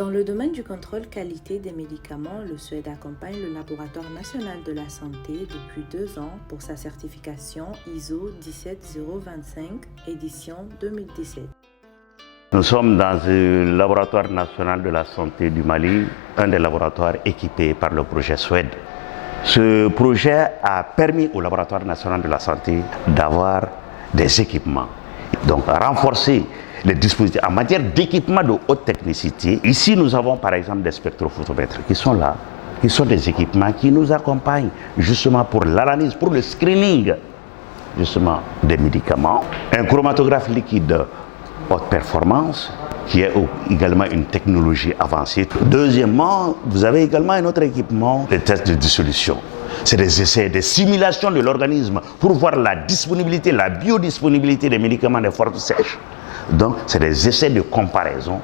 Dans le domaine du contrôle qualité des médicaments, le Suède accompagne le Laboratoire national de la santé depuis 2 ans pour sa certification ISO 17025, édition 2017. Nous sommes dans le Laboratoire national de la santé du Mali, un des laboratoires équipés par le projet Suède. Ce projet a permis au Laboratoire national de la santé d'avoir des équipements, donc renforcer les dispositifs en matière d'équipements de haute technicité. Ici, nous avons par exemple des spectrophotomètres qui sont là, qui sont des équipements qui nous accompagnent justement pour l'analyse, pour le screening justement des médicaments. Un chromatographe liquide haute performance, qui est également une technologie avancée. Deuxièmement, vous avez également un autre équipement, les tests de dissolution. C'est des essais, des simulations de l'organisme pour voir la disponibilité, la biodisponibilité des médicaments des formes sèches. Donc, c'est des essais de comparaison,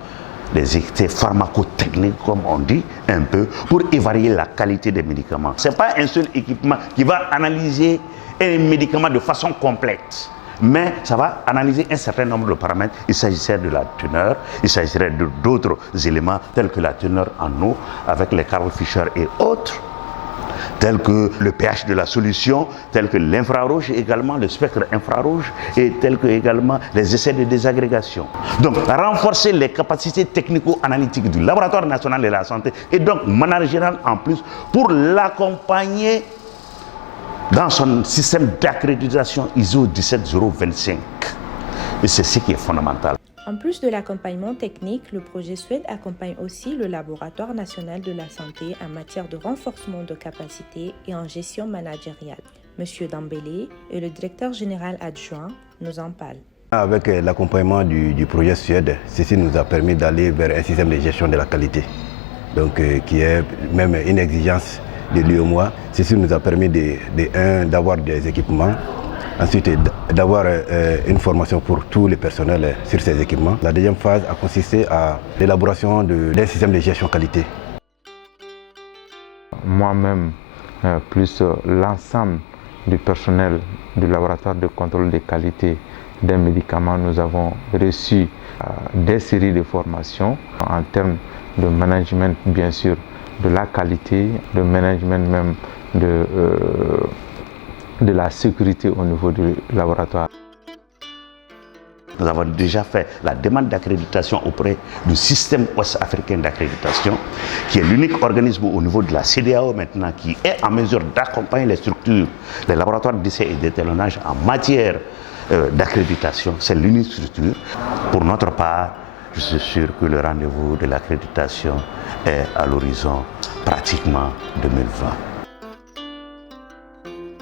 des essais pharmacotechniques, comme on dit un peu, pour évaluer la qualité des médicaments. Ce n'est pas un seul équipement qui va analyser un médicament de façon complète, mais ça va analyser un certain nombre de paramètres. Il s'agirait de la teneur, il s'agirait d'autres éléments tels que la teneur en eau avec les Karl Fischer et autres, tels que le pH de la solution, tels que l'infrarouge également, le spectre infrarouge, et tels que également les essais de désagrégation. Donc, renforcer les capacités technico-analytiques du Laboratoire national de la santé et donc managérial en plus pour l'accompagner dans son système d'accréditation ISO 17025. Et c'est ce qui est fondamental. En plus de l'accompagnement technique, le projet Suède accompagne aussi le Laboratoire national de la santé en matière de renforcement de capacités et en gestion managériale. Monsieur Dambélé et le directeur général adjoint nous en parlent. Avec l'accompagnement du projet Suède, ceci nous a permis d'aller vers un système de gestion de la qualité, donc qui est même une exigence de l'UEMOA. Ceci nous a permis d'avoir des équipements, ensuite d'avoir une formation pour tous les personnels sur ces équipements. La deuxième phase a consisté à l'élaboration d'un système de gestion qualité. Moi-même, plus l'ensemble du personnel du laboratoire de contrôle de qualité des médicaments, nous avons reçu des séries de formations en termes de management, bien sûr, de la qualité, de management même de la sécurité au niveau du laboratoire. Nous avons déjà fait la demande d'accréditation auprès du système ouest-africain d'accréditation, qui est l'unique organisme au niveau de la CEDEAO maintenant qui est en mesure d'accompagner les structures, les laboratoires d'essai et d'étalonnage en matière d'accréditation. C'est l'unique structure. Pour notre part, je suis sûr que le rendez-vous de l'accréditation est à l'horizon pratiquement 2020.